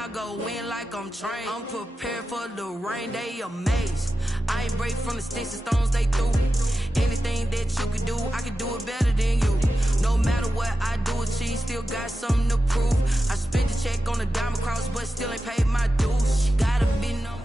I go in like I'm trained. I'm prepared for the rain, they amazed. I ain't break from the sticks and stones they threw. Anything that you can do, I can do it better than you. No matter what I do, achieve, still got something to prove. I spent the check on the diamond cross, but still ain't paid my dues. She gotta be number.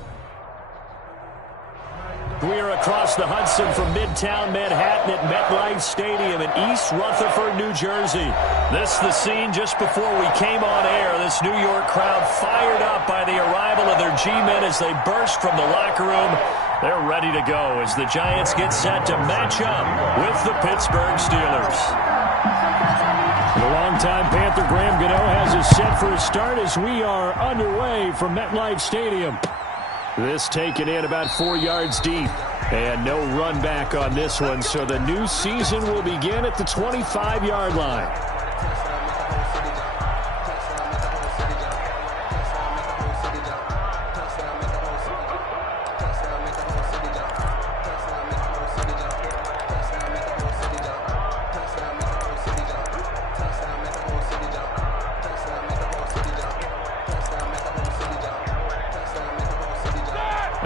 We're across the Hudson from Midtown Manhattan at MetLife Stadium in East Rutherford, New Jersey. This is the scene just before we came on air. This New York crowd fired up by the arrival of their G-men as they burst from the locker room. They're ready to go as the Giants get set to match up with the Pittsburgh Steelers. The longtime Panther Graham Gano has us set for a start as we are underway from MetLife Stadium. This taken in about 4 yards deep. And no run back on this one, so the new season will begin at the 25-yard line.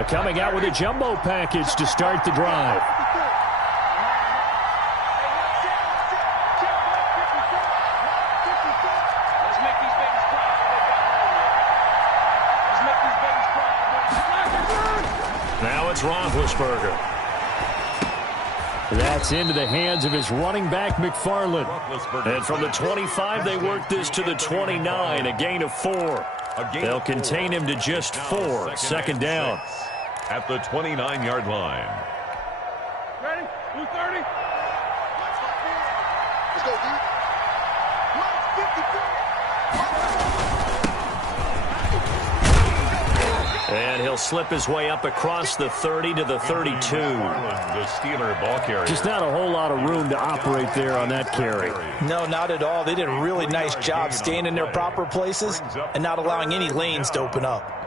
Coming out with a jumbo package to start the drive. Now it's Roethlisberger. That's into the hands of his running back, McFarland. And from the 25, they work this to the 29, a gain of 4. They'll contain him to just 4. Second down. At the 29-yard line. Ready? 230. Let's go, dude. 154. And he'll slip his way up across the 30 to the 32. The Steeler ball carrier. Just not a whole lot of room to operate there on that carry. No, not at all. They did a really nice job staying in their proper places and not allowing any lanes to open up.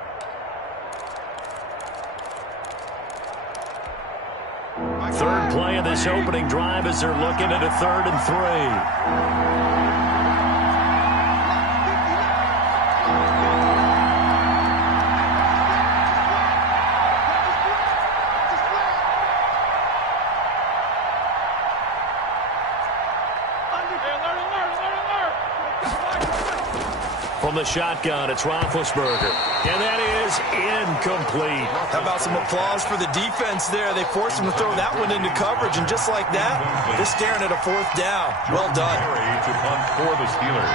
Third play of this opening drive as they're looking at a 3rd and 3. From the shotgun, it's Roethlisberger. And that is incomplete. How about some applause for the defense there? They forced him to throw that one into coverage, and just like that, they're staring at a 4th down. Well done. To punt for the Steelers.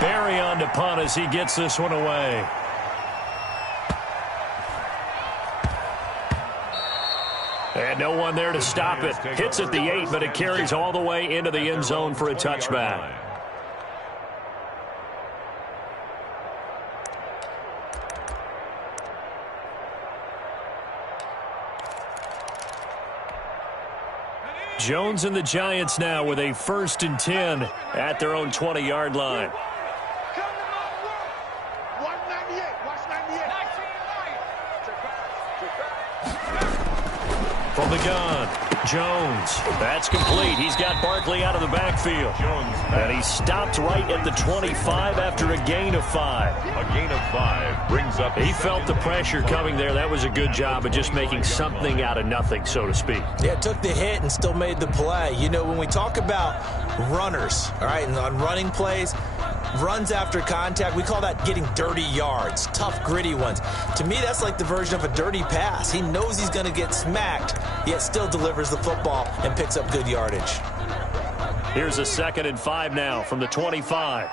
Barry on to punt as he gets this one away. And no one there to stop it. Hits at the 8, but it carries all the way into the end zone for a touchback. Jones and the Giants now with a 1st and 10 at their own 20-yard line. From the gun, Jones. That's complete. He's got Barkley out of the backfield. And he stopped right at the 25 after a gain of 5. A gain of 5 brings up. He felt the pressure coming there. That was a good job of just making something out of nothing, so to speak. Yeah, took the hit and still made the play. You know, when we talk about runners, all right, and on running plays, runs after contact, we call that getting dirty yards, tough, gritty ones. To me, that's like the version of a dirty pass. He knows he's going to get smacked, yet still delivers the football and picks up good yardage. Here's a 2nd and 5 now from the 25.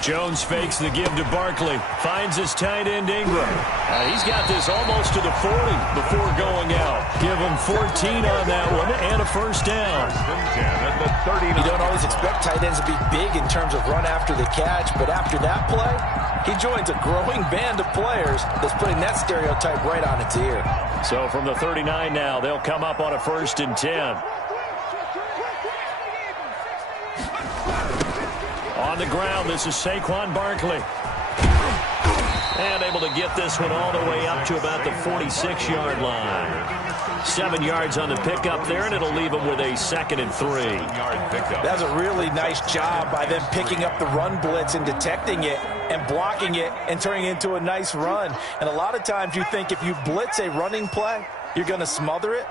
Jones fakes the give to Barkley. Finds his tight end Ingram. He's got this almost to the 40 before going out. Give him 14 on that one and a 1st down. You don't always expect tight ends to be big in terms of run after the catch, but after that play, he joins a growing band of players that's putting that stereotype right on its ear. So from the 39 now, they'll come up on a 1st and 10. On the ground, this is Saquon Barkley. And able to get this one all the way up to about the 46-yard line. 7 yards on the pickup there, and it'll leave them with a 2nd and 3. That's a really nice job by them picking up the run blitz and detecting it and blocking it and turning it into a nice run. And a lot of times you think if you blitz a running play, you're going to smother it.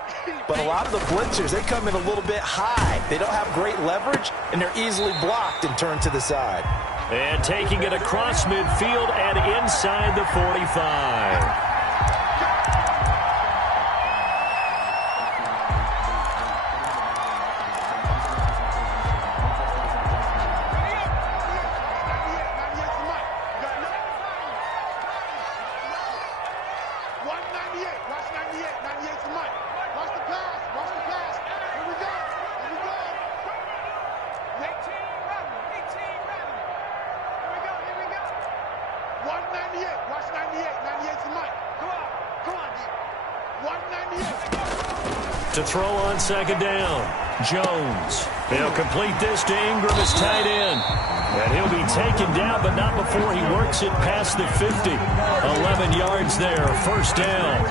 But a lot of the blitzers, they come in a little bit high. They don't have great leverage, and they're easily blocked and turned to the side. And taking it across midfield and inside the 45. To throw on 2nd down. Jones. They'll complete this to Ingram as tight end. And he'll be taken down, but not before he works it past the 50. 11 yards there, 1st down.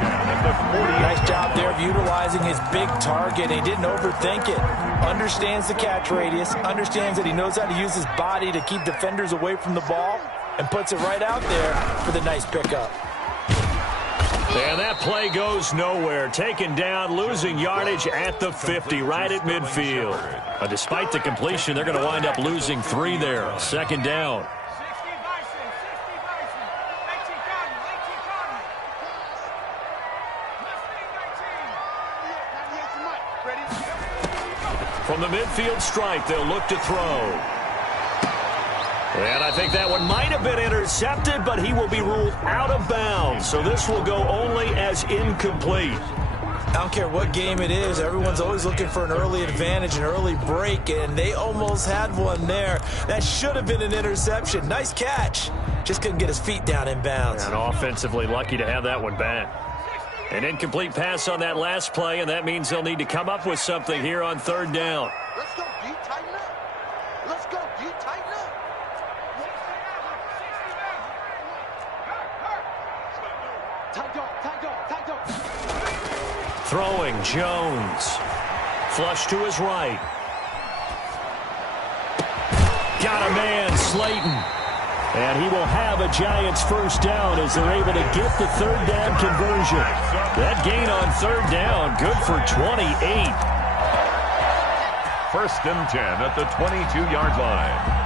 Nice job there of utilizing his big target. He didn't overthink it. Understands the catch radius. Understands that he knows how to use his body to keep defenders away from the ball. And puts it right out there for the nice pickup. And that play goes nowhere. Taken down, losing yardage at the 50, right at midfield. Despite the completion, they're going to wind up losing 3 there. 2nd down. From the midfield stripe, they'll look to throw. And I think that one might have been intercepted, but he will be ruled out of bounds. So this will go only as incomplete. I don't care what game it is. Everyone's always looking for an early advantage, an early break, and they almost had one there. That should have been an interception. Nice catch. Just couldn't get his feet down in bounds. And offensively lucky to have that one back. An incomplete pass on that last play, and that means they'll need to come up with something here on 3rd down. Let's go, D. Tighten up. Let's go, D. Tighten up. Throwing, Jones. Flush to his right. Got a man, Slayton. And he will have a Giants 1st down as they're able to get the 3rd down conversion. That gain on 3rd down, good for 28. 1st and 10 at the 22-yard line.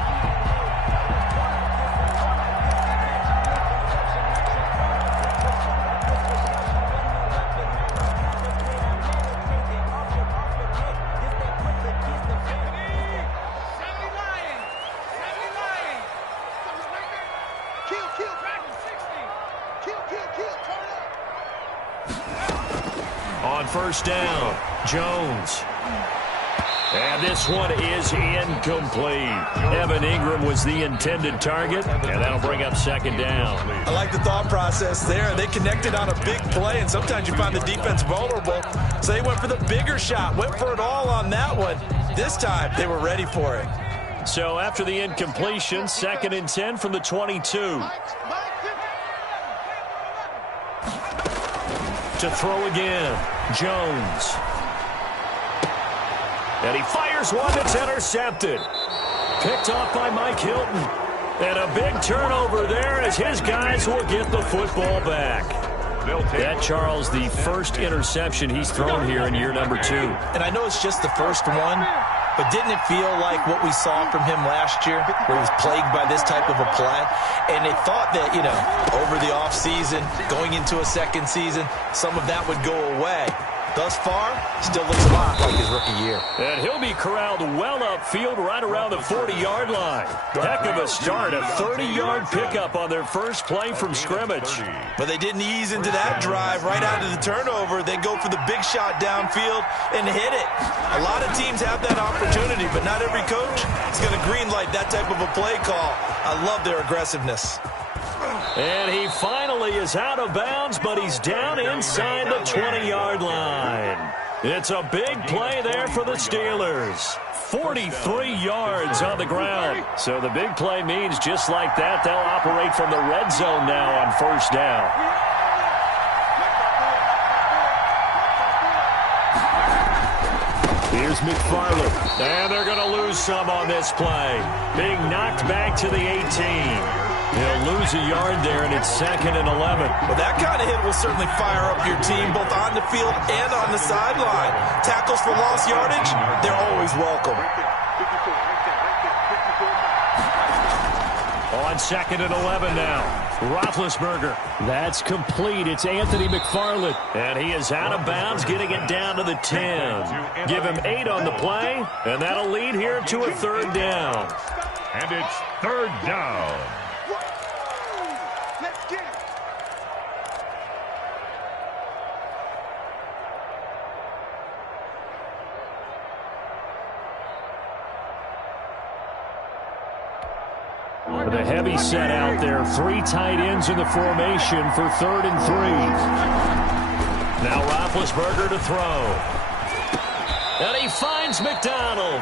On 1st down, Jones. And this one is incomplete. Evan Ingram was the intended target, and that'll bring up 2nd down. I like the thought process there. They connected on a big play, and sometimes you find the defense vulnerable. So they went for the bigger shot, went for it all on that one. This time, they were ready for it. So after the incompletion, 2nd and 10 from the 22. To throw again, Jones. And he fires one that's intercepted. Picked off by Mike Hilton. And a big turnover there as his guys will get the football back. That, Charles, the 1st interception he's thrown here in year number 2. And I know it's just the 1st one, but didn't it feel like what we saw from him last year, where he was plagued by this type of a play? And they thought that, you know, over the offseason, going into a 2nd season, some of that would go away. Thus far, still looks a lot like his rookie year. And he'll be corralled well upfield right around the 40-yard line. Heck of a start, a 30-yard pickup on their first play from scrimmage. But they didn't ease into that drive right out of the turnover. They go for the big shot downfield and hit it. A lot of teams have that opportunity, but not every coach is going to greenlight that type of a play call. I love their aggressiveness. And he finally is out of bounds, but he's down inside the 20-yard line. It's a big play there for the Steelers. 43 yards on the ground. So the big play means just like that, they'll operate from the red zone now on 1st down. Here's McFarland. And they're going to lose some on this play. Being knocked back to the 18. He'll lose a yard there, and it's 2nd and 11. Well, that kind of hit will certainly fire up your team, both on the field and on the sideline. Tackles for lost yardage, they're always welcome. On 2nd and 11 now. Roethlisberger. That's complete. It's Anthony McFarland. And he is out of bounds, getting it down to the 10. Give him 8 on the play, and that'll lead here to a 3rd down. And it's 3rd down. Let's get it. With a heavy set out there. 3 tight ends in the formation for 3rd and 3. Now Roethlisberger to throw. And he finds McDonald.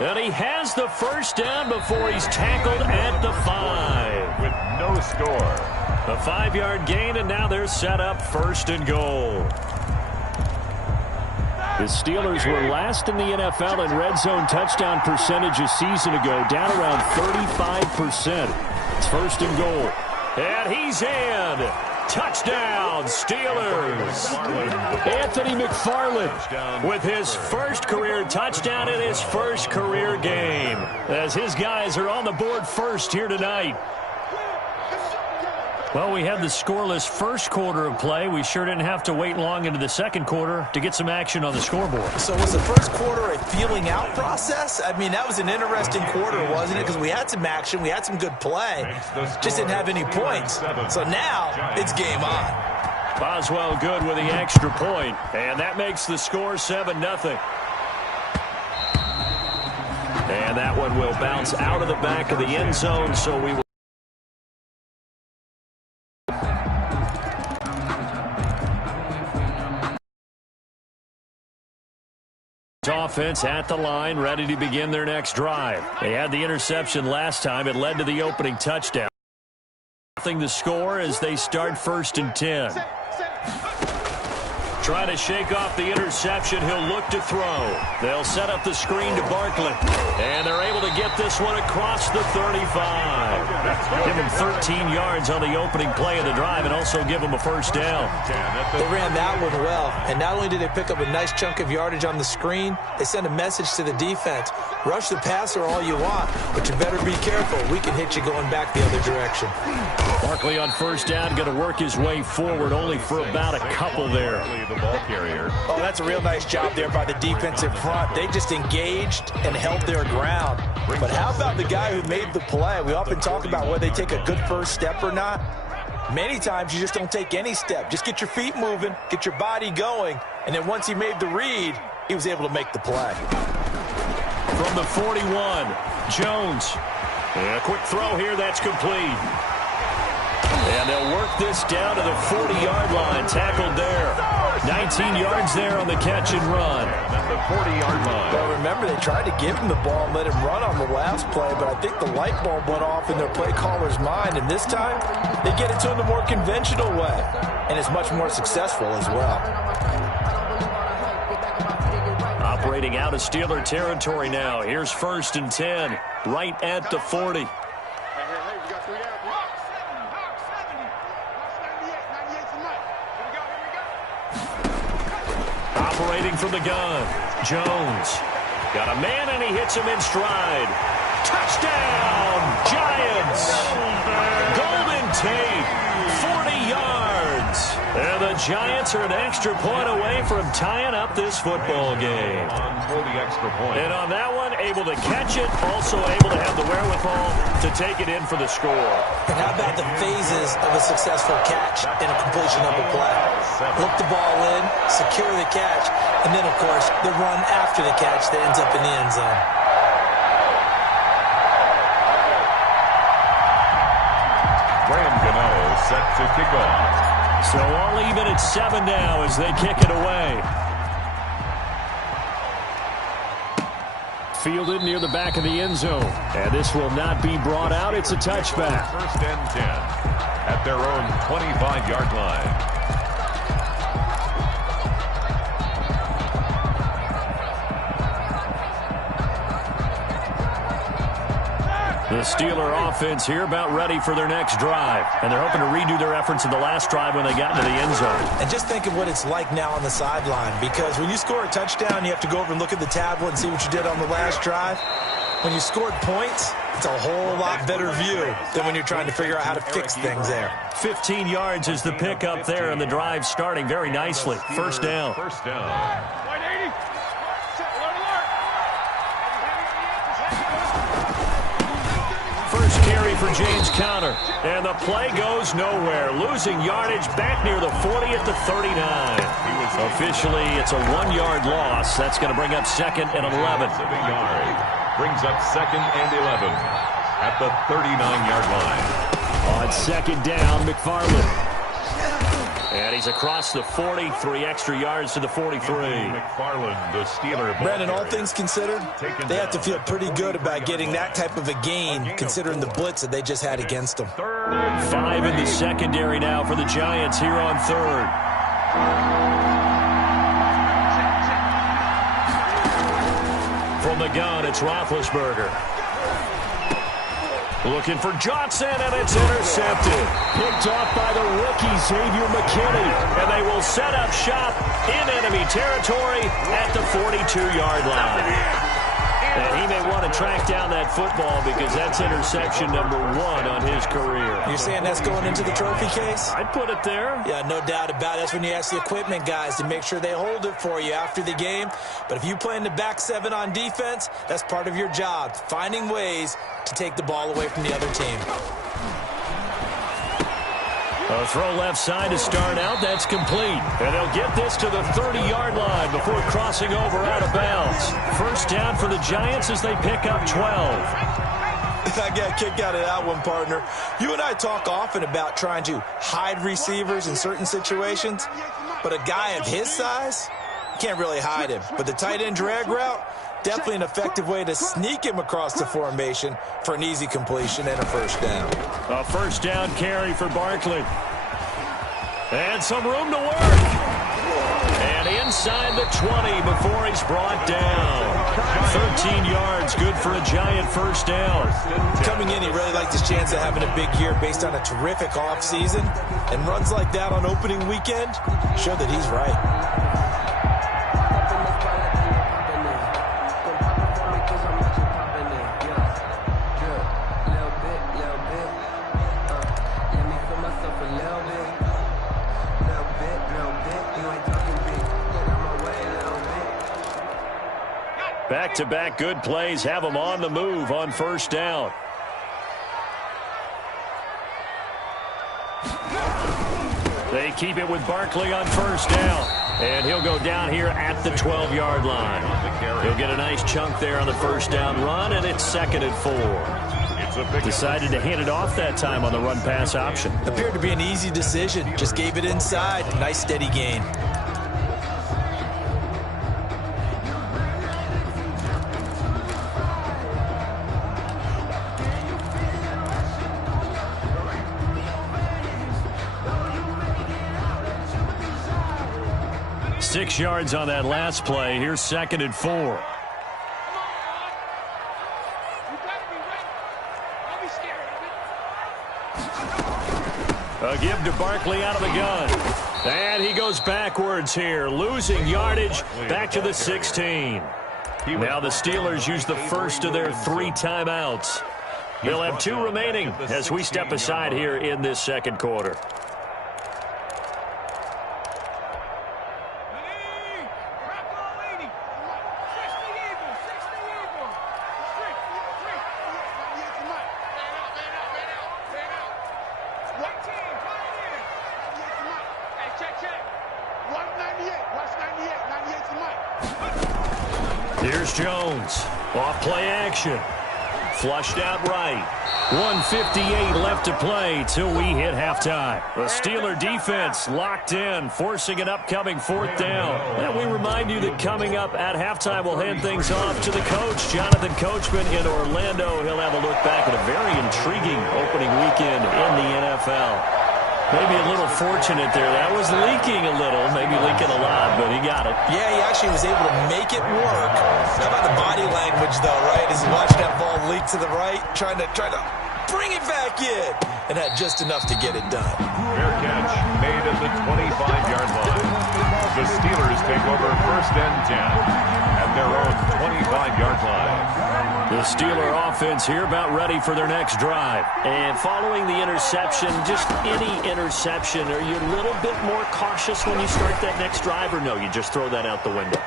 And he has the 1st down before he's tackled at the 5. With no score. A 5-yard gain, and now they're set up 1st and goal. The Steelers were last in the NFL in red zone touchdown percentage a season ago, down around 35%. It's 1st and goal. And he's in. Touchdown, Steelers. Anthony McFarland with his 1st career touchdown in his 1st career game, as his guys are on the board first here tonight. Well, we had the scoreless 1st quarter of play. We sure didn't have to wait long into the 2nd quarter to get some action on the scoreboard. So was the 1st quarter a feeling out process? I mean, that was an interesting quarter, wasn't it? Because we had some action, we had some good play, just didn't have any points. So now it's game on. Boswell good with the extra point, and that makes the score 7-0. And that one will bounce out of the back of the end zone, so we will. Offense at the line, ready to begin their next drive. They had the interception last time. It led to the opening touchdown. Nothing to score as they start 1st and 10. Trying to shake off the interception. He'll look to throw. They'll set up the screen to Barkley. And they're able to get this one across the 35. Give him 13 yards on the opening play of the drive and also give him a 1st down. They ran that one well. And not only did they pick up a nice chunk of yardage on the screen, they sent a message to the defense. Rush the passer all you want, but you better be careful. We can hit you going back the other direction. Barkley on 1st down, going to work his way forward, only for about a couple there. Ball carrier. Oh, that's a real nice job there by the defensive front. They just engaged and held their ground. But how about the guy who made the play? We often talk about whether they take a good 1st step or not. Many times you just don't take any step. Just get your feet moving, get your body going, and then once he made the read, he was able to make the play. From the 41, Jones. And a quick throw here, that's complete. And they'll work this down to the 40-yard line, tackled there. 19 yards there on the catch and run. At the 40-yard line. Well, remember, they tried to give him the ball and let him run on the last play, but I think the light bulb went off in their play caller's mind, and this time they get it to him the more conventional way, and it's much more successful as well. Operating out of Steeler territory now. Here's 1st and 10, right at the 40. Operating from the gun, Jones. Got a man, and he hits him in stride. Touchdown, Giants! Golden Tate, 40 yards. And the Giants are an extra point away from tying up this football game. For the extra point. And on that one, able to catch it, also able to have the wherewithal to take it in for the score. And how about the phases of a successful catch and a completion of a play? Look the ball in, secure the catch, and then, of course, the run after the catch that ends up in the end zone. Graham Gano set to kick off. So all even at 7 now as they kick it away. Fielded near the back of the end zone. And this will not be brought out. It's a touchback. 1st and 10 at their own 25-yard line. The Steeler offense here about ready for their next drive. And they're hoping to redo their efforts in the last drive when they got into the end zone. And just think of what it's like now on the sideline, because when you score a touchdown, you have to go over and look at the tablet and see what you did on the last drive. When you scored points, it's a whole lot better view than when you're trying to figure out how to fix things there. 15 yards is the pickup there, and the drive starting very nicely. First down. First down. First carry for James Conner, and the play goes nowhere. Losing yardage back near the 40 at the 39. Officially, it's a 1-yard loss. That's going to bring up 2nd and 11. Brings up 2nd and 11 at the 39-yard line. On 2nd down, McFarland. And he's across the 40, 3 extra yards to the 43. McFarland, the Steeler. Brandon, all things considered, they have to feel pretty good about getting that type of a gain, considering the blitz that they just had against them. 5 in the secondary now for the Giants here on 3rd. From the gun, it's Roethlisberger. Looking for Johnson, and it's intercepted. Picked off by the rookie, Xavier McKinney. And they will set up shop in enemy territory at the 42-yard line. And he may want to track down that football because that's interception number 1 on his career. You're saying that's going into the trophy case? I'd put it there. Yeah, no doubt about it. That's when you ask the equipment guys to make sure they hold it for you after the game. But if you play in the back 7 on defense, that's part of your job, finding ways to take the ball away from the other team. A throw left side to start out. That's complete. And they'll get this to the 30-yard line before crossing over out of bounds. First down for the Giants as they pick up 12. I got a kick out of that one, partner. You and I talk often about trying to hide receivers in certain situations, but a guy of his size, you can't really hide him. But the tight end drag route, definitely an effective way to sneak him across the formation for an easy completion and a first down. A first down carry for Barkley. And some room to work. And inside the 20 before he's brought down. 13 yards, good for a Giant first down. Coming in, he really liked his chance of having a big year based on a terrific offseason. And runs like that on opening weekend show that he's right. Back-to-back good plays have them on the move on first down. They keep it with Barkley on first down. And he'll go down here at the 12-yard line. He'll get a nice chunk there on the first down run, and it's 2nd and 4. Decided to hand it off that time on the run-pass option. Appeared to be an easy decision. Just gave it inside. Nice steady gain. Six yards on that last play. Here's 2nd and 4. A give to Barkley out of the gun. And he goes backwards here, losing yardage back to the 16. Now the Steelers use the first of their 3 timeouts. They'll have 2 remaining as we step aside here in this second quarter. Here's Jones. Off play action. Flushed out right. 1:58 left to play till we hit halftime. The Steeler defense locked in, forcing an upcoming 4th down. And we remind you that coming up at halftime, we'll hand things off to the coach, Jonathan Coachman in Orlando. He'll have a look back at a very intriguing opening weekend in the NFL. Maybe a little fortunate there. That was leaking a little, maybe leaking a lot, but he got it. Yeah, he actually was able to make it work. How about the body language, though, right? As he watched that ball leak to the right, trying to bring it back in, and had just enough to get it done. Fair catch made at the 25-yard line. The Steelers take over 1st and 10 at their own 25-yard line. The Steeler offense here about ready for their next drive. And following the interception, just any interception, are you a little bit more cautious when you start that next drive, or no, you just throw that out the window?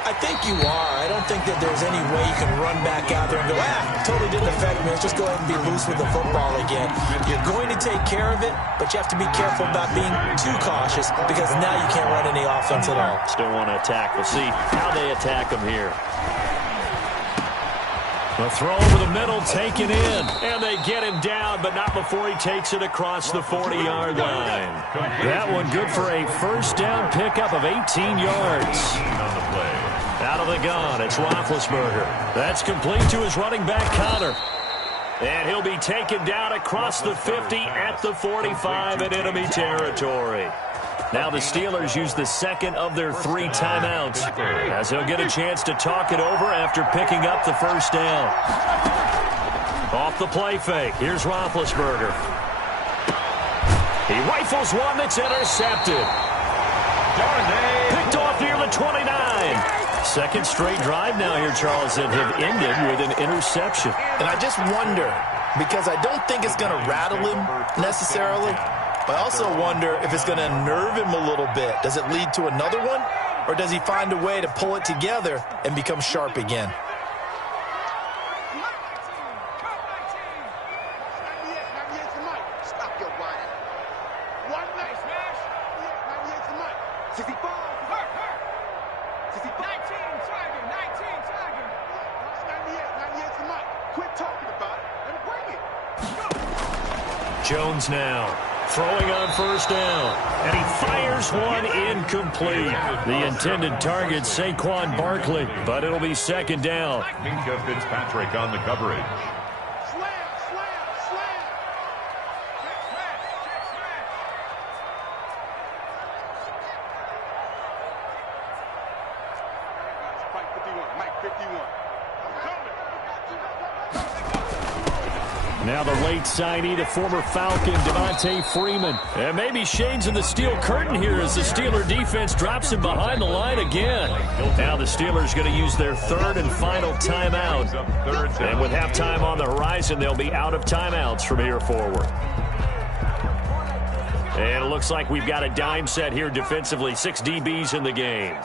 I think you are. I don't think that there's any way you can run back out there and go, totally didn't affect me. Let's just go ahead and be loose with the football again. You're going to take care of it, but you have to be careful about being too cautious because now you can't run any offense at all. Still want to attack. We'll see how they attack them here. The throw over the middle, taken in, and they get him down, but not before he takes it across the 40-yard line. That one good for a first down pickup of 18 yards. On the play. Out of the gun, it's Roethlisberger. That's complete to his running back, Connor. And he'll be taken down across the 50 at the 45 in enemy territory. Now the Steelers use the second of their 3 timeouts as he'll get a chance to talk it over after picking up the first down. Off the play fake, here's Roethlisberger. He rifles one that's intercepted. Picked off near the 29. Second straight drive now here, Charles, that have ended with an interception. And I just wonder, because I don't think it's going to rattle him necessarily, but I also wonder if it's going to nerve him a little bit. Does it lead to another one, or does he find a way to pull it together and become sharp again? Jones now throwing on first down, and he fires one incomplete. The intended target, Saquon Barkley, but it'll be second down. Minka Fitzpatrick on the coverage. Now the late signee, the former Falcon, Devontae Freeman. And maybe shades of the steel curtain here as the Steeler defense drops him behind the line again. Now the Steelers going to use their third and final timeout. And with halftime on the horizon, they'll be out of timeouts from here forward. And it looks like we've got a dime set here defensively. 6 DBs in the game.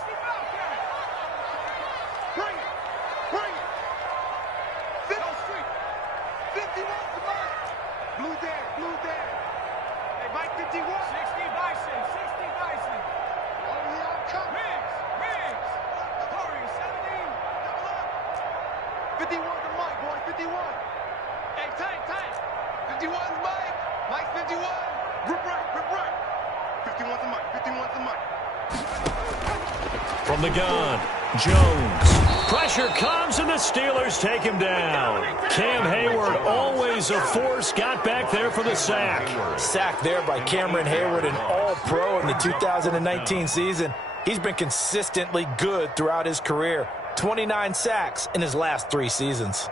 From the gun, Jones. Pressure comes, and the Steelers take him down. Cam Hayward, always a force, got back there for the sack. Sack there by Cameron Hayward, an all-pro in the 2019 season. He's been consistently good throughout his career. 29 sacks in his last 3 seasons.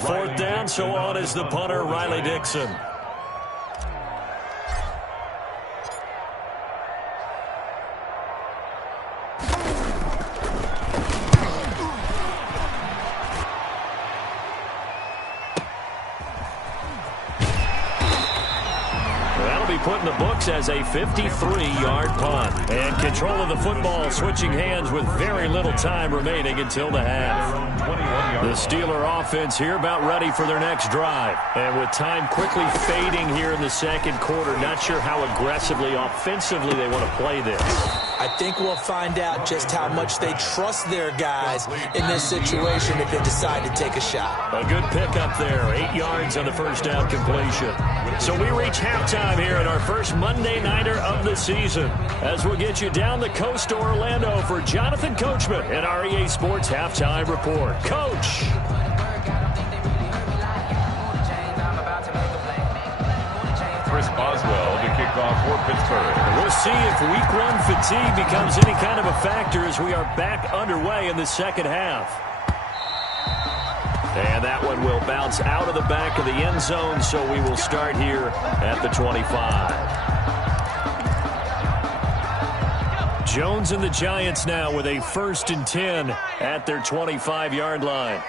Fourth down, so on is the punter, Riley Dixon. That'll be put in the books as a 53-yard punt. And control of the football switching hands with very little time remaining until the half. 21-yard The Steeler offense here about ready for their next drive. And with time quickly fading here in the second quarter, not sure how aggressively, offensively they want to play this. I think we'll find out just how much they trust their guys in this situation if they decide to take a shot. A good pickup there, 8 yards on the first down completion. So we reach halftime here in our first Monday Nighter of the season, as we'll get you down the coast to Orlando for Jonathan Coachman and our EA Sports Halftime Report. Coach! Chris Boswell to kick off for Pittsburgh. We'll see if week one fatigue becomes any kind of a factor as we are back underway in the second half. And that one will bounce out of the back of the end zone, so we will start here at the 25. Jones and the Giants now with a 1st and 10 at their 25-yard line.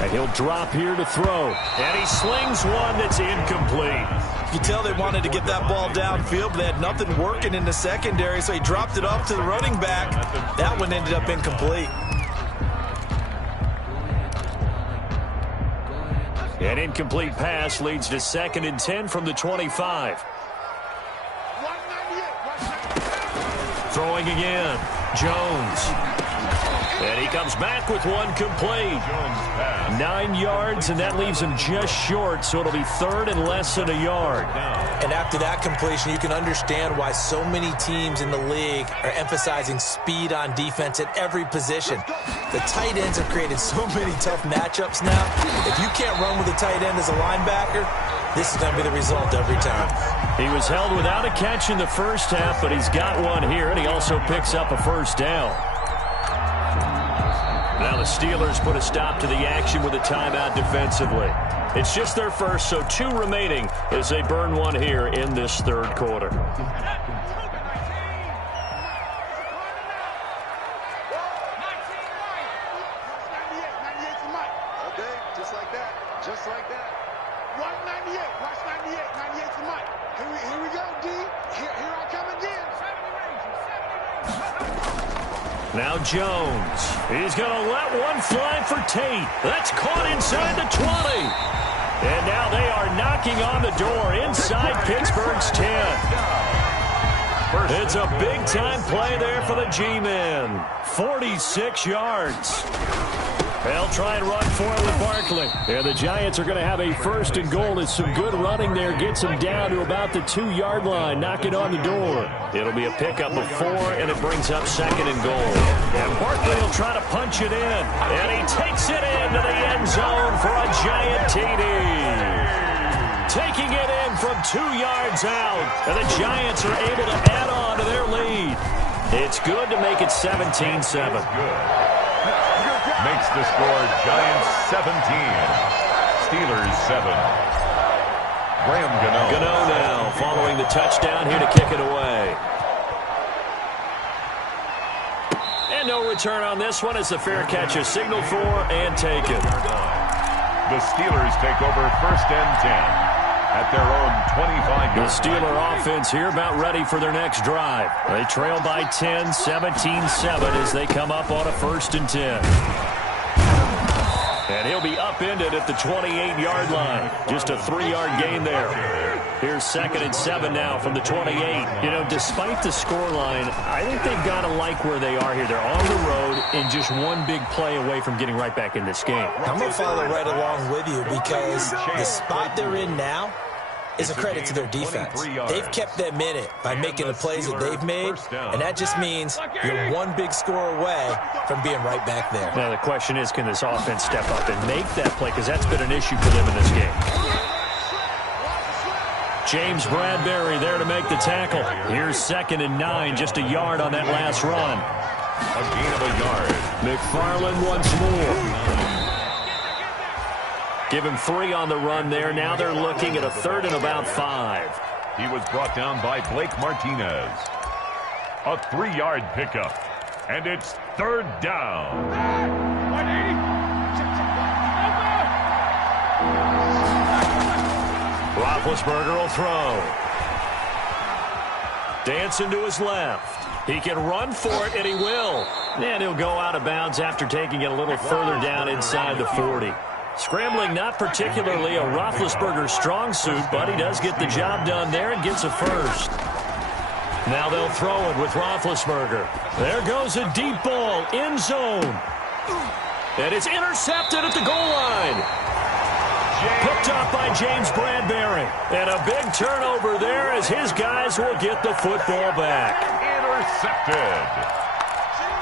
And he'll drop here to throw. And he slings one that's incomplete. You can tell they wanted to get that ball downfield, but they had nothing working in the secondary, so he dropped it off to the running back. That one ended up incomplete. An incomplete pass leads to 2nd and 10 from the 25. Throwing again. Jones. And he comes back with one complete. 9 yards, and that leaves him just short, so it'll be 3rd and less than a yard. And after that completion, you can understand why so many teams in the league are emphasizing speed on defense at every position. The tight ends have created so many tough matchups now. If you can't run with a tight end as a linebacker, this is going to be the result every time. He was held without a catch in the first half, but he's got one here, and he also picks up a 1st down. Now the Steelers put a stop to the action with a timeout defensively. It's just their first, so 2 remaining as they burn one here in this 3rd quarter. Just like that. 198. Watch 98. 98 to Mike. Here we go, D. Here I come again. Now Jones. He's going to let one fly for Tate. That's caught inside the 20. And now they are knocking on the door inside Pittsburgh's 10. It's a big-time play there for the G-men. 46 yards. They'll try and run for it with Barkley. Yeah, the Giants are going to have a 1st and goal. It's some good running there. Gets them down to about the 2-yard line. Knocking on the door. It'll be a pickup of 4, and it brings up 2nd and goal. And Barkley will try to punch it in. And he takes it into the end zone for a giant TD. Taking it in from 2 yards out. And the Giants are able to add on to their lead. It's good to make it 17-7. Makes the score Giants 17, Steelers 7. Graham Gano. Gano now following the touchdown here to kick it away. And no return on this one as the fair catch is signaled for and taken. The Steelers take over 1st and 10 at their own 25-yard line. The Steeler offense here about ready for their next drive. They trail by 10, 17-7 as they come up on a 1st and 10. And he'll be upended at the 28-yard line. Just a 3-yard gain there. Here's 2nd and 7 now from the 28. You know, despite the scoreline, I think they've got to like where they are here. They're on the road and just one big play away from getting right back in this game. I'm going to follow right along with you because the spot they're in now is a credit to their defense. They've kept them in it by making the plays that they've made, and that just means you're one big score away from being right back there. Now the question is, can this offense step up and make that play? Because that's been an issue for them in this game. James Bradbury there to make the tackle. Here's 2nd and 9, just a yard on that last run. A gain of a yard. McFarland once more. Give him 3 on the run there. Now they're looking at a 3rd and about 5. He was brought down by Blake Martinez. A 3-yard pickup. And it's 3rd down. 180. Roethlisberger will throw. Dancing to his left. He can run for it, and he will. And he'll go out of bounds after taking it a little further down inside the 40. Scrambling, not particularly a Roethlisberger strong suit, but he does get the job done there and gets a first. Now they'll throw it with Roethlisberger. There goes a deep ball, end zone. And it's intercepted at the goal line. Picked up by James Bradbury. And a big turnover there as his guys will get the football back. Intercepted.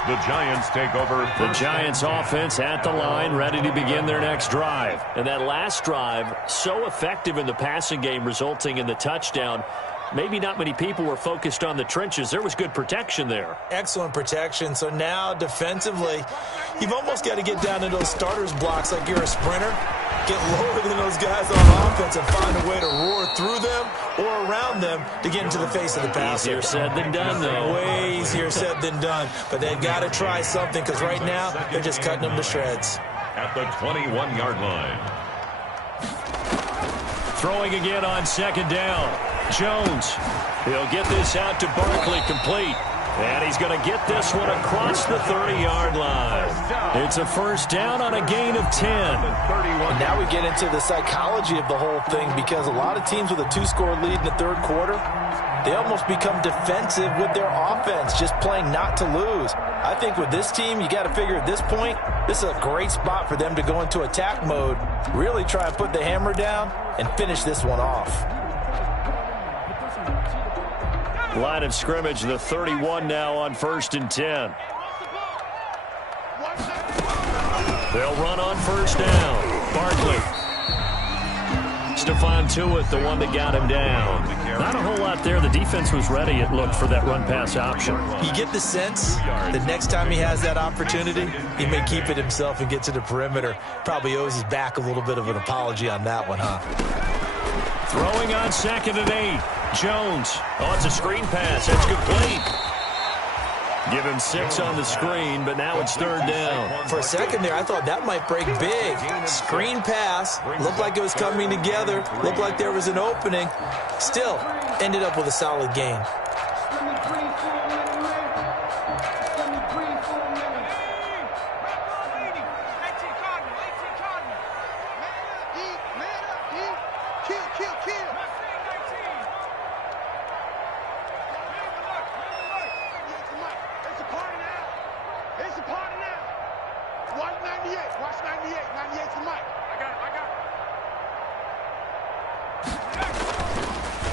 The Giants take over. The Giants offense at the line, ready to begin their next drive. And that last drive, so effective in the passing game, resulting in the touchdown. Maybe not many people were focused on the trenches. There was good protection there. Excellent protection. So now defensively, you've almost got to get down to those starters blocks like you're a sprinter. Get lower than those guys on offense and find a way to roar through them or around them to get into the face of the passer. Easier said than done, though. Way easier said than done. But they've got to try something because right now they're just cutting them to shreds. At the 21-yard line. Throwing again on second down. Jones. He'll get this out to Barkley, complete. And he's going to get this one across the 30-yard line. It's a first down on a gain of 10. And now we get into the psychology of the whole thing because a lot of teams with a 2-score lead in the third quarter, they almost become defensive with their offense, just playing not to lose. I think with this team, you got to figure at this point, this is a great spot for them to go into attack mode, really try and put the hammer down and finish this one off. Line of scrimmage, the 31 now on 1st and 10. They'll run on first down. Barkley. Stephon Tuitt, the one that got him down. Not a whole lot there. The defense was ready, it looked, for that run-pass option. You get the sense that next time he has that opportunity, he may keep it himself and get to the perimeter. Probably owes his back a little bit of an apology on that one, huh? Throwing on 2nd and 8. Jones. Oh, it's a screen pass. That's complete. Give him 6 on the screen, but now it's 3rd down. For a second there, I thought that might break big. Screen pass. Looked like it was coming together. Looked like there was an opening. Still, ended up with a solid gain.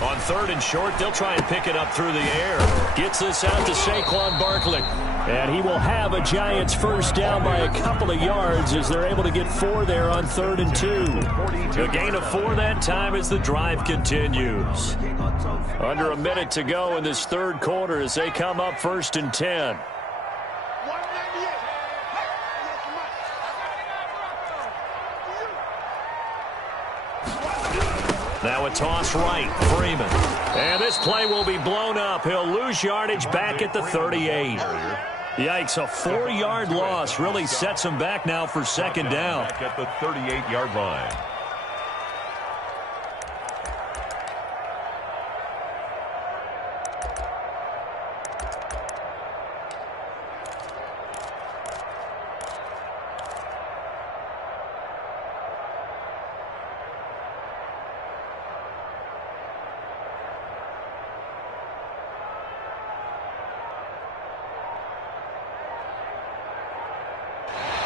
On 3rd and short, they'll try and pick it up through the air. Gets this out to Saquon Barkley. And he will have a Giants first down by a couple of yards as they're able to get 4 there on 3rd and 2. A gain of 4 that time as the drive continues. Under a minute to go in this third quarter as they come up 1st and 10. Now a toss right, Freeman. And this play will be blown up. He'll lose yardage back at the 38. Yikes, a 4-yard loss really sets him back now for 2nd down. Back at the 38-yard line.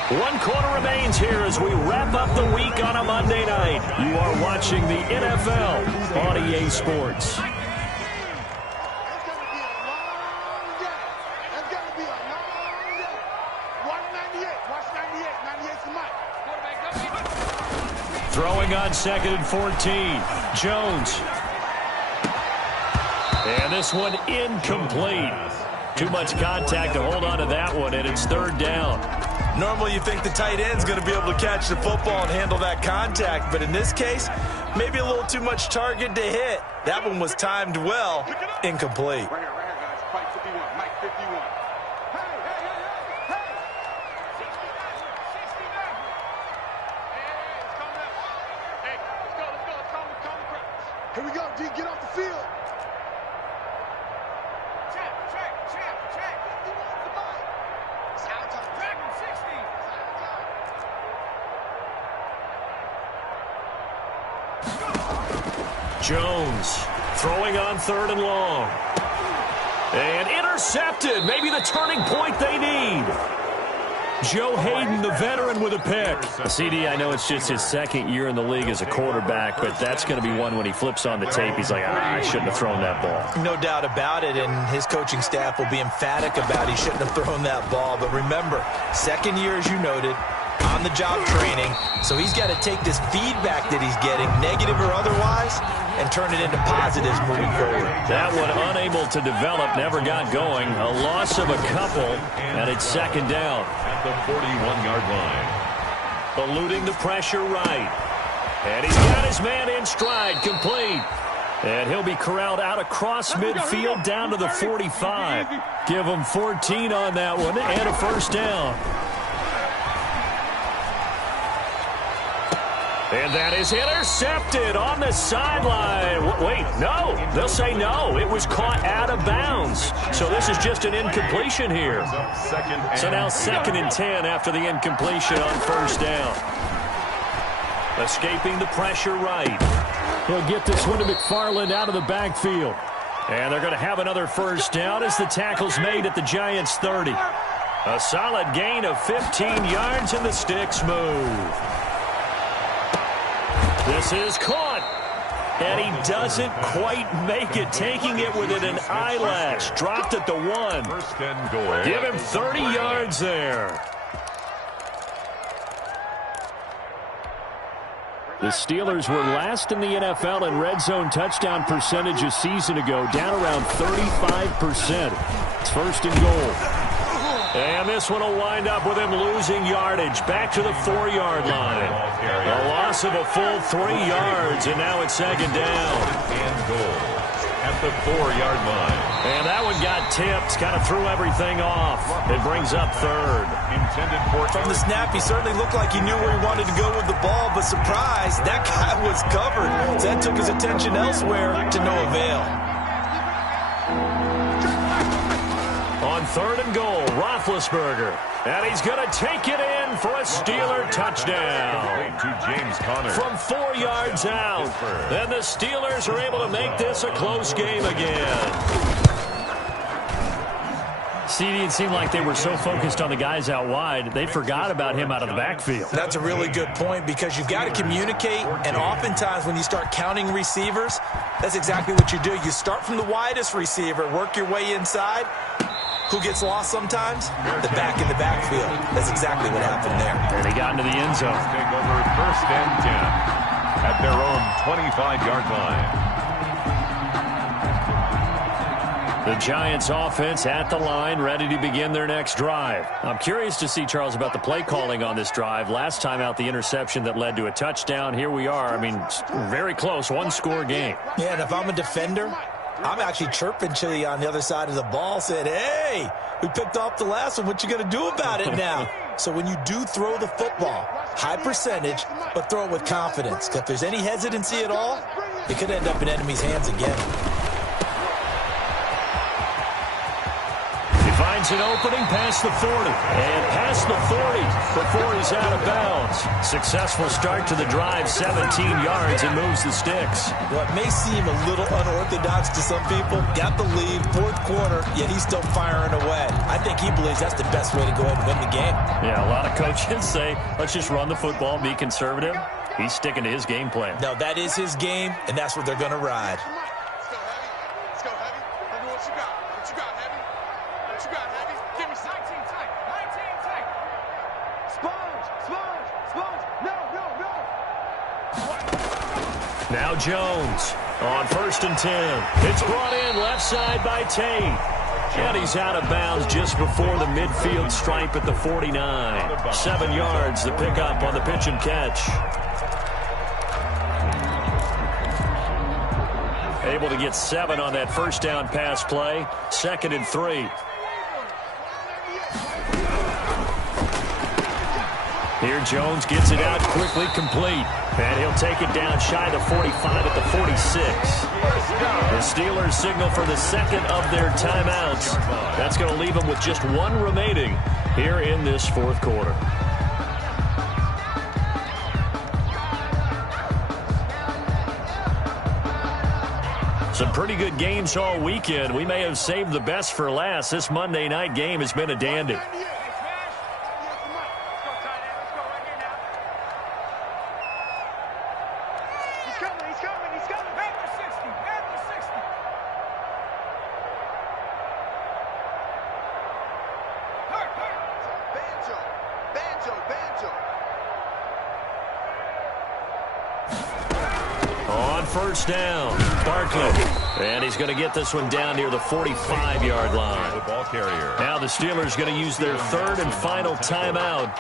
One quarter remains here as we wrap up the week on a Monday night. You are watching the NFL on EA Sports. It's going to be a long day. It's going to be a long day. Watch 98. Watch 98. 98's the mic. Throwing on 2nd and 14. Jones. And this one incomplete. Too much contact to hold on to that one, and it's 3rd down. Normally you think the tight end's going to be able to catch the football and handle that contact, but in this case, maybe a little too much target to hit. That one was timed well, incomplete. Right here, guys. Mike 51. Mike 51. Hey! 69. It's coming up. Hey, let's go. Let's calm the crowd. Here we go, D. Get off the field. Check. 51's the ball. Jones throwing on 3rd and long. And intercepted. Maybe the turning point they need. Joe Hayden, the veteran, with a pick. CD, I know it's just his 2nd year in the league as a quarterback, but that's going to be one when he flips on the tape. He's like, I shouldn't have thrown that ball. No doubt about it, and his coaching staff will be emphatic about he shouldn't have thrown that ball. But remember, 2nd year, as you noted, on-the-job training, so he's got to take this feedback that he's getting, negative or otherwise, and turn it into positives moving forward. That one unable to develop, never got going. A loss of a couple, and it's 2nd down. At the 41-yard line. Eluding the pressure right. And he's got his man in stride, complete. And he'll be corralled out across midfield down to the 45. Give him 14 on that one, and a 1st down. And that is intercepted on the sideline. Wait, no. They'll say no. It was caught out of bounds. So this is just an incompletion here. So now 2nd and 10 after the incompletion on 1st down. Escaping the pressure right. He'll get this one to McFarland out of the backfield. And they're going to have another 1st down as the tackle's made at the Giants' 30. A solid gain of 15 yards and the sticks move. This is caught, and he doesn't quite make it, taking it within an eyelash. Dropped at the 1. 1st and goal. Give him 30 yards there. The Steelers were last in the NFL in red zone touchdown percentage a season ago, down around 35%. It's 1st and goal. And this one will wind up with him losing yardage back to the 4-yard line. A loss of a full 3 yards, and now it's 2nd down. And goal at the 4-yard line. And that one got tipped, kind of threw everything off. It brings up 3rd. Intended for From the snap, he certainly looked like he knew where he wanted to go with the ball, but surprise, that guy was covered. So that took his attention elsewhere to no avail. On 3rd and goal, Roethlisberger. And he's going to take it in for a Steeler touchdown. to James Conner. From 4 yards out. And the Steelers are able to make this a close game again. CD, it seemed like they were so focused on the guys out wide, they forgot about him out of the backfield. That's a really good point because you've got to communicate, and oftentimes when you start counting receivers, that's exactly what you do. You start from the widest receiver, work your way inside. Who gets lost sometimes? The back in the backfield. That's exactly what happened there. And he got into the end zone. Take over 1st and 10 at their own 25-yard line. The Giants offense at the line, ready to begin their next drive. I'm curious to see, Charles, about the play calling on this drive. Last time out, the interception that led to a touchdown. Here we are. I mean, very close, one-score game. Yeah, and if I'm a defender, I'm actually chirping Chili on the other side of the ball, saying, hey, we picked off the last one. What you going to do about it now? So when you do throw the football, high percentage, but throw it with confidence. If there's any hesitancy at all, it could end up in enemy's hands again. Finds an opening past the 40. And past the 40 before he's out of bounds. Successful start to the drive, 17 yards, and moves the sticks. What may seem a little unorthodox to some people, got the lead, 4th quarter, yet he's still firing away. I think he believes that's the best way to go ahead and win the game. Yeah, a lot of coaches say, let's just run the football, be conservative. He's sticking to his game plan. No, that is his game, and that's what they're going to ride. Now Jones on 1st and 10. It's brought in left side by Tate. And he's out of bounds just before the midfield stripe at the 49. 7 yards, the pickup on the pitch and catch. Able to get 7 on that first down pass play. 2nd and 3. Here Jones gets it out quickly, complete. And he'll take it down shy the 45 at the 46. The Steelers signal for the 2nd of their timeouts. That's going to leave them with just 1 remaining here in this 4th quarter. Some pretty good games all weekend. We may have saved the best for last. This Monday night game has been a dandy. On first down, Barkley. And he's going to get this one down near the 45-yard line. The ball carrier. Now the Steelers going to use their third and final timeout.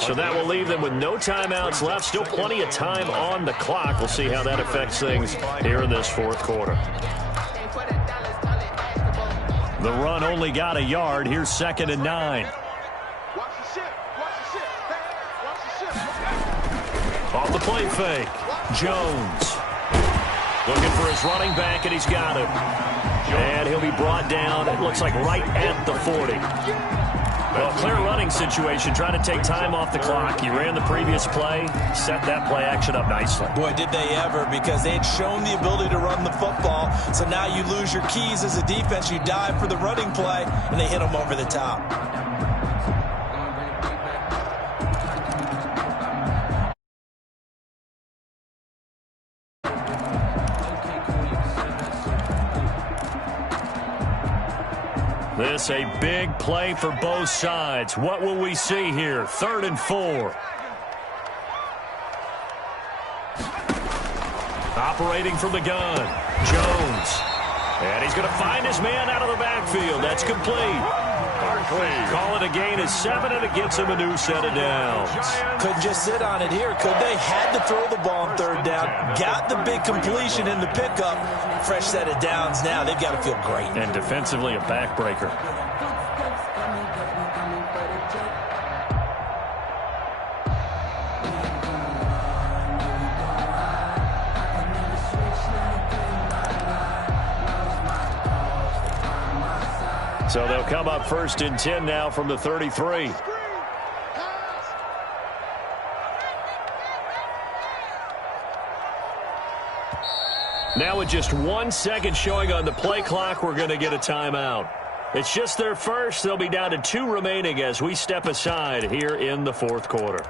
So that will leave them with no timeouts left. Still plenty of time on the clock. We'll see how that affects things here in this fourth quarter. The run only got a yard. Here's 2nd and 9. Off the play fake. Jones. Looking for his running back, and he's got him. And he'll be brought down, it looks like, right at the 40. Well, clear running situation, trying to take time off the clock. He ran the previous play, set that play action up nicely. Boy, did they ever, because they had shown the ability to run the football. So now you lose your keys as a defense. You dive for the running play, and they hit him over the top. This a big play for both sides. What will we see here? 3rd and 4. Operating from the gun. Jones. And he's going to find his man out of the backfield. That's complete. Call it a gain of 7, and it gets him a new set of downs. Couldn't just sit on it here, could they? Had to throw the ball on 3rd down. Got the big completion in the pickup. Fresh set of downs now. They've got to feel great. And defensively, a backbreaker. So they'll come up 1st and 10 now from the 33. Now with just 1 second showing on the play clock, we're going to get a timeout. It's just their first. They'll be down to 2 remaining as we step aside here in the fourth quarter.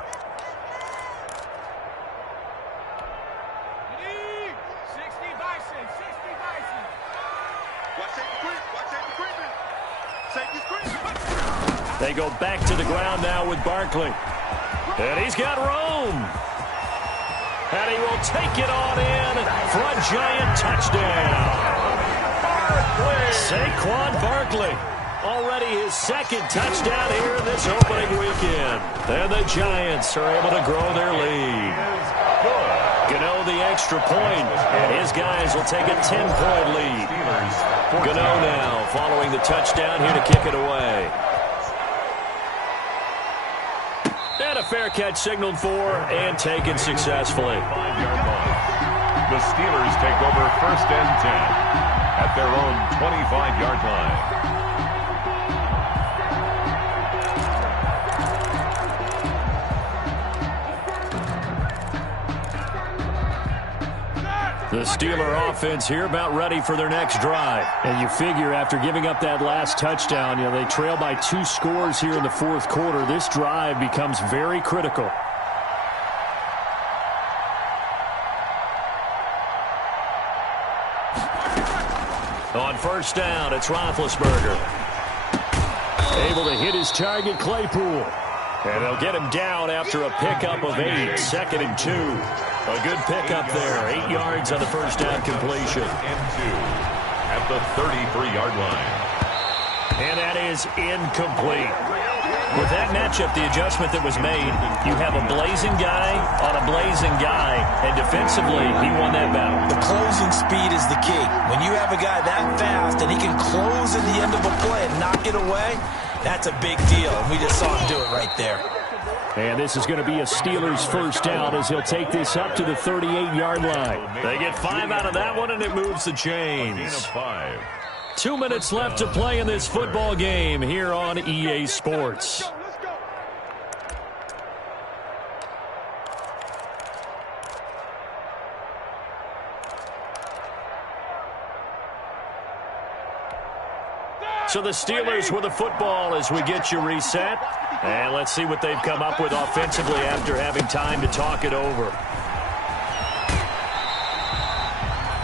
They go back to the ground now with Barkley. And he's got room. And he will take it on in for a giant touchdown. Saquon Barkley. Already his 2nd touchdown here this opening weekend. And the Giants are able to grow their lead. Gano the extra point, and his guys will take a 10-point lead. Gano now following the touchdown here to kick it away. And a fair catch signaled for and taken successfully. The Steelers take over 1st and 10 at their own 25-yard line. The Steeler offense here about ready for their next drive. And you figure after giving up that last touchdown, they trail by 2 scores here in the fourth quarter. This drive becomes very critical. On 1st down, it's Roethlisberger. Able to hit his target, Claypool. And they'll get him down after a pickup of 8. 2nd and 2. A good pickup there. 8 yards on the 1st down completion. And 2 at the 33-yard line. And that is incomplete. With that matchup, the adjustment that was made, you have a blazing guy on a blazing guy, and defensively, he won that battle. The closing speed is the key. When you have a guy that fast and he can close at the end of a play and knock it away, that's a big deal. And we just saw him do it right there. And this is going to be a Steelers 1st down as he'll take this up to the 38-yard line. They get 5 out of that one, and it moves the chains. 2 minutes left to play in this football game here on EA Sports. So the Steelers with the football as we get you reset. And let's see what they've come up with offensively after having time to talk it over.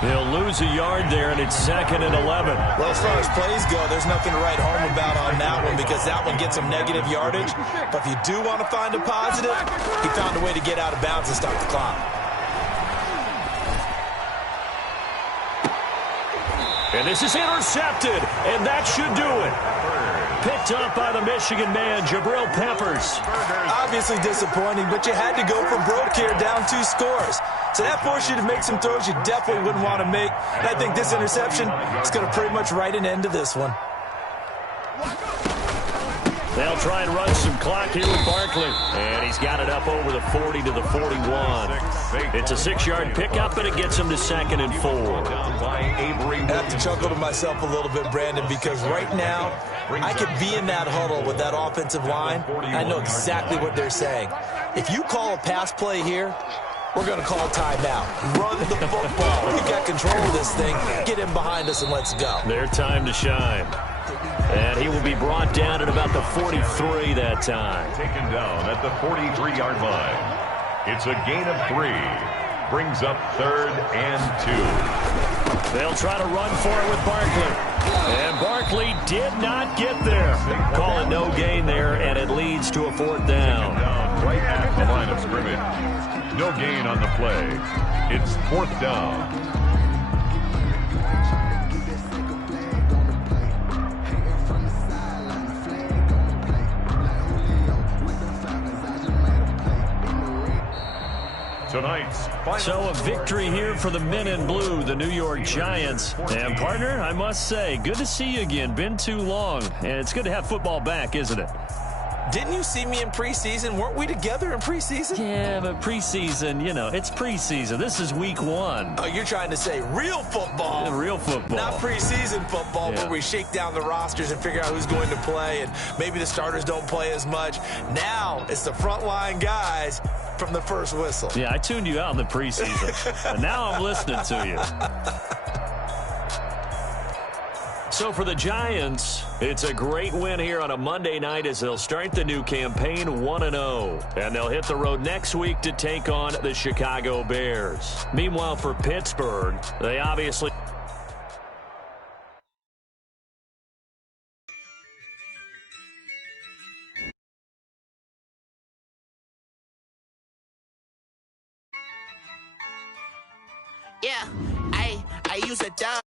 They'll lose a yard there, and it's 2nd and 11. Well, as far as plays go, there's nothing to write home about on that one because that one gets some negative yardage. But if you do want to find a positive, he found a way to get out of bounds and stop the clock. And this is intercepted, and that should do it. Picked up by the Michigan man, Jabril Peppers. Obviously disappointing, but you had to go for broke here, down 2 scores. So that forced you to make some throws you definitely wouldn't want to make. And I think this interception is going to pretty much write an end to this one. They'll try and run some clock here with Barkley. And he's got it up over the 40 to the 41. It's a 6-yard pickup, and it gets him to 2nd and 4. I have to chuckle to myself a little bit, Brandon, because right now I could be in that huddle with that offensive line. I know exactly what they're saying. If you call a pass play here, we're going to call timeout. Run the football. We've got control of this thing. Get him behind us and let's go. Their time to shine. And he will be brought down at about the 43 that time. Taken down at the 43-yard line. It's a gain of 3. Brings up 3rd and 2. They'll try to run for it with Barkley. And Barkley did not get there. Call it no gain there, and it leads to a 4th down. Right at the line of scrimmage. No gain on the play. It's 4th down. Tonight's final. So a victory here for the men in blue, the New York Giants. And partner, I must say, good to see you again. Been too long. And it's good to have football back, isn't it? Didn't you see me in preseason? Weren't we together in preseason? Yeah, but preseason, you know, it's preseason. This is week 1. Oh, you're trying to say real football. Real football. Not preseason football where we shake down the rosters and figure out who's going to play, and maybe the starters don't play as much. Now it's the frontline guys from the first whistle. Yeah, I tuned you out in the preseason, and now I'm listening to you. So for the Giants, it's a great win here on a Monday night as they'll start the new campaign 1-0. And they'll hit the road next week to take on the Chicago Bears. Meanwhile, for Pittsburgh, they obviously... Yeah, I use a dub.